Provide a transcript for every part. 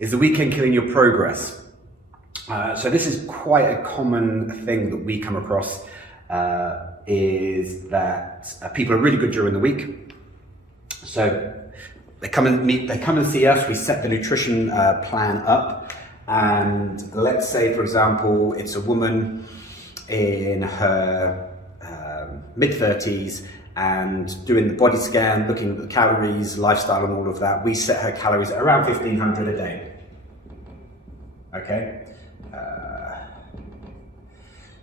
Is the weekend killing your progress? So this is quite a common thing that we come across, is that people are really good during the week. So they come and see us, we set the nutrition plan up, and let's say, for example, it's a woman in her mid-30s and doing the body scan, looking at the calories, lifestyle and all of that. We set her calories at around 1,500 a day. Okay?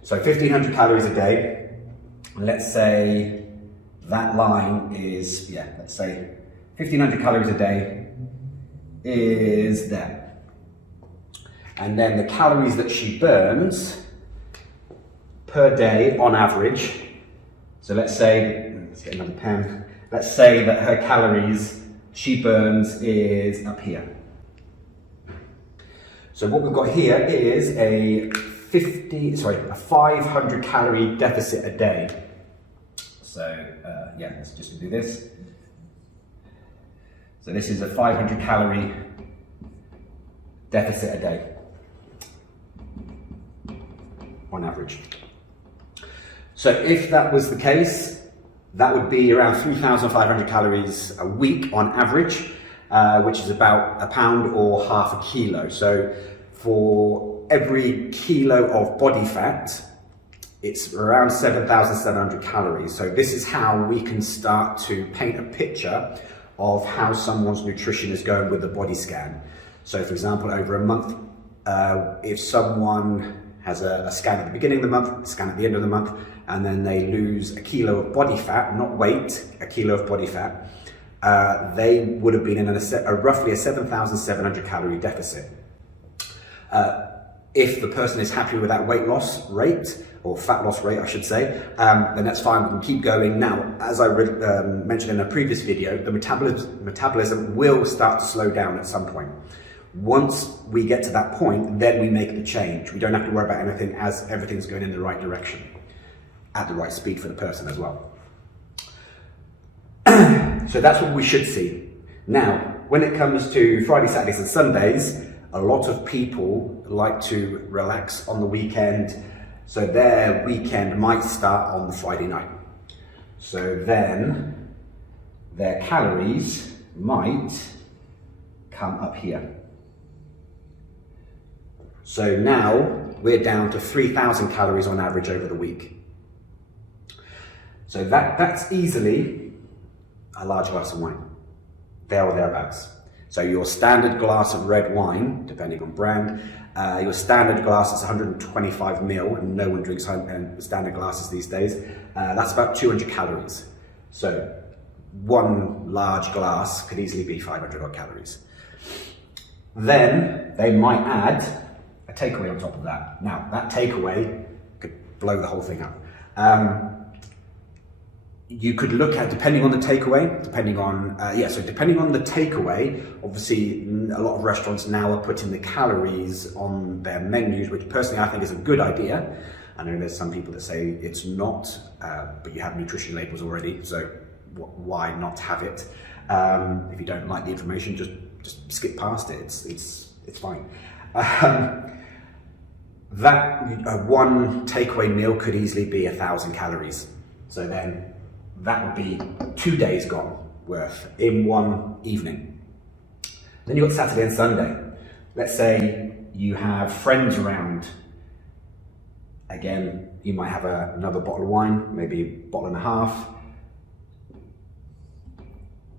So 1,500 calories a day. Let's say that line is, let's say 1,500 calories a day is there. And then the calories that she burns per day on average, so let's say, let's get another pen, let's say that her calories she burns is up here. So what we've got here is a 500 calorie deficit a day. So let's just do this. So this is a 500 calorie deficit a day on average. So if that was the case, that would be around 3,500 calories a week on average, which is about a pound or half a kilo. So for every kilo of body fat, it's around 7,700 calories. So this is how we can start to paint a picture of how someone's nutrition is going with the body scan. So for example, over a month, if someone has a scan at the beginning of the month, a scan at the end of the month, and then they lose a kilo of body fat, not weight, a kilo of body fat, they would have been in roughly a 7,700 calorie deficit. If the person is happy with that weight loss rate, or fat loss rate I should say, then that's fine, we can keep going. Now, as I mentioned in a previous video, the metabolism will start to slow down at some point. Once we get to that point, then we make the change. We don't have to worry about anything as everything's going in the right direction, at the right speed for the person as well. So that's what we should see. Now, when it comes to Fridays, Saturdays and Sundays, a lot of people like to relax on the weekend, so their weekend might start on the Friday night. So then their calories might come up here. So now we're down to 3,000 calories on average over the week. So that's easily a large glass of wine, there or thereabouts. So your standard glass of red wine, depending on brand, your standard glass is 125 ml, and no one drinks standard glasses these days. That's about 200 calories. So one large glass could easily be 500 odd calories. Then they might add a takeaway on top of that. Now, that takeaway could blow the whole thing up. You could look at, depending on the takeaway, depending on the takeaway, obviously a lot of restaurants now are putting the calories on their menus, which personally I think is a good idea. I know there's some people that say it's not, but you have nutrition labels already, so why not have it? If you don't like the information, just skip past it, it's fine. That one takeaway meal could easily be 1,000 calories. So then that would be 2 days gone worth in one evening. Then you've got Saturday and Sunday. Let's say you have friends around. Again, you might have another bottle of wine, maybe a bottle and a half.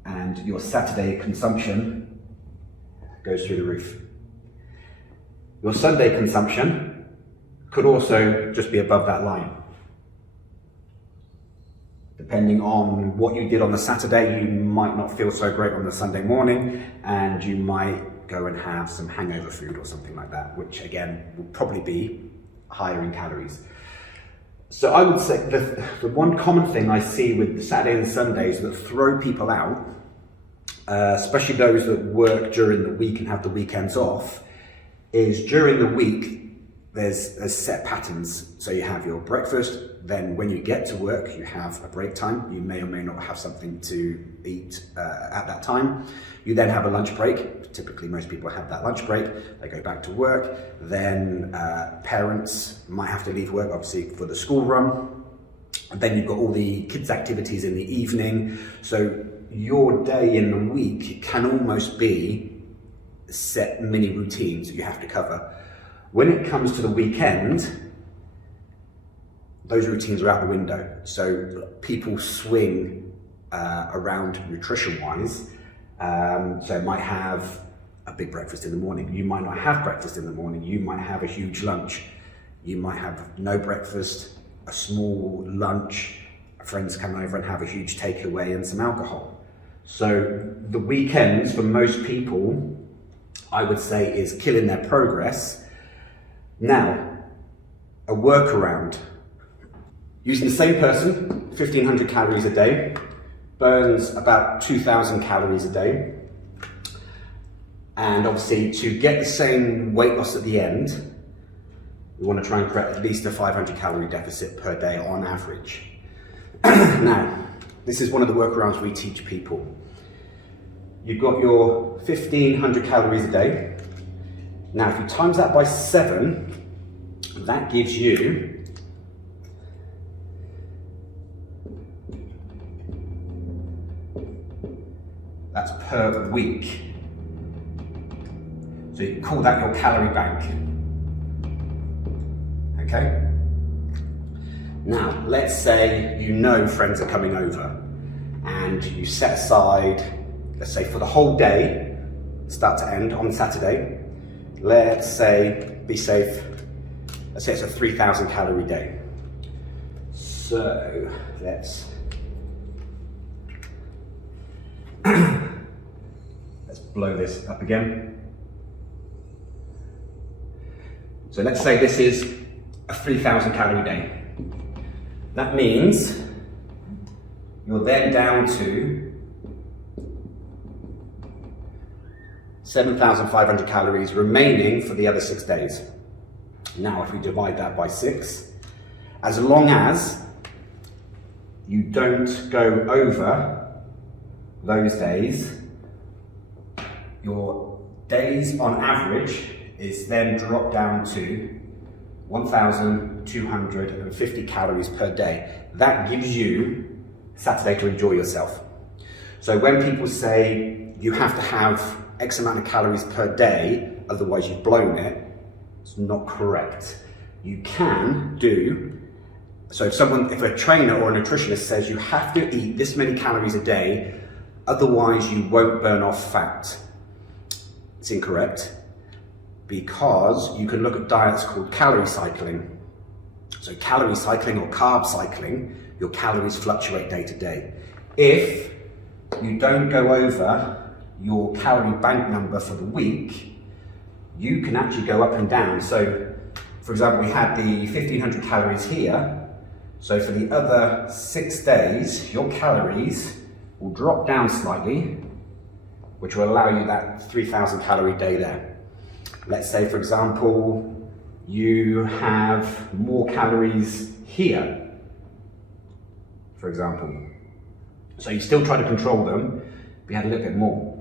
And your Saturday consumption goes through the roof. Your Sunday consumption could also just be above that line. Depending on what you did on the Saturday, you might not feel so great on the Sunday morning, and you might go and have some hangover food or something like that, which again will probably be higher in calories. So I would say the one common thing I see with the Saturday and Sundays that throw people out, especially those that work during the week and have the weekends off, is during the week there's set patterns. So you have your breakfast, then when you get to work, you have a break time. You may or may not have something to eat at that time. You then have a lunch break. Typically, most people have that lunch break. They go back to work. Then parents might have to leave work, obviously, for the school run. And then you've got all the kids' activities in the evening. So your day in the week can almost be set mini routines that you have to cover. When it comes to the weekend, those routines are out the window. So people swing around nutrition-wise. So it might have a big breakfast in the morning. You might not have breakfast in the morning. You might have a huge lunch. You might have no breakfast, a small lunch, friends come over and have a huge takeaway and some alcohol. So the weekends for most people, I would say, is killing their progress. Now, a workaround. Using the same person, 1,500 calories a day, burns about 2,000 calories a day. And obviously, to get the same weight loss at the end, we want to try and create at least a 500 calorie deficit per day on average. Now, this is one of the workarounds we teach people. You've got your 1,500 calories a day. Now, if you times that by 7, that gives you that's per week. So you call that your calorie bank. Okay? Now, let's say you know friends are coming over and you set aside, let's say for the whole day, start to end on Saturday, let's say, be safe, let's say it's a 3,000 calorie day. So let's blow this up again. So let's say this is a 3,000 calorie day. That means you're then down to 7,500 calories remaining for the other 6 days. Now, if we divide that by 6, as long as you don't go over those days, your days on average is then dropped down to 1,250 calories per day. That gives you Saturday to enjoy yourself. So when people say you have to have X amount of calories per day, otherwise you've blown it, it's not correct. You can do, so if a trainer or a nutritionist says you have to eat this many calories a day, otherwise you won't burn off fat, it's incorrect, because you can look at diets called calorie cycling. So calorie cycling or carb cycling, your calories fluctuate day to day. If you don't go over your calorie bank number for the week, you can actually go up and down. So, for example, we had the 1,500 calories here. So for the other 6 days, your calories will drop down slightly, which will allow you that 3,000 calorie day there. Let's say, for example, you have more calories here, for example. So you still try to control them, but you had a little bit more.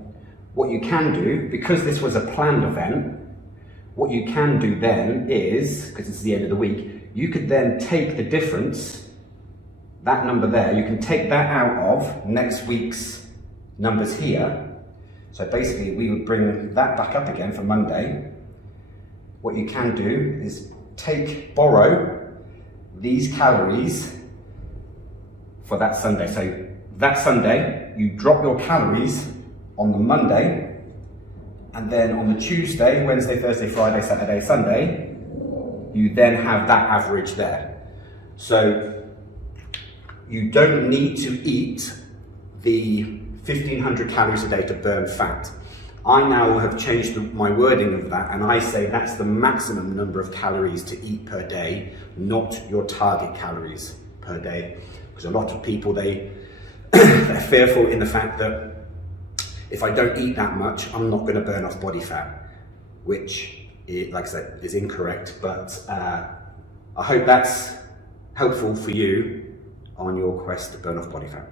What you can do, because this was a planned event, what you can do then is, because it's the end of the week, you could then take the difference, that number there, you can take that out of next week's numbers here. So basically we would bring that back up again for Monday. What you can do is borrow these calories for that Sunday. So that Sunday, you drop your calories on the Monday, and then on the Tuesday, Wednesday, Thursday, Friday, Saturday, Sunday, you then have that average there. So you don't need to eat the 1,500 calories a day to burn fat. I now have changed my wording of that, and I say that's the maximum number of calories to eat per day, not your target calories per day. Because a lot of people, they're fearful in the fact that if I don't eat that much, I'm not going to burn off body fat, which like I said, is incorrect, but I hope that's helpful for you on your quest to burn off body fat.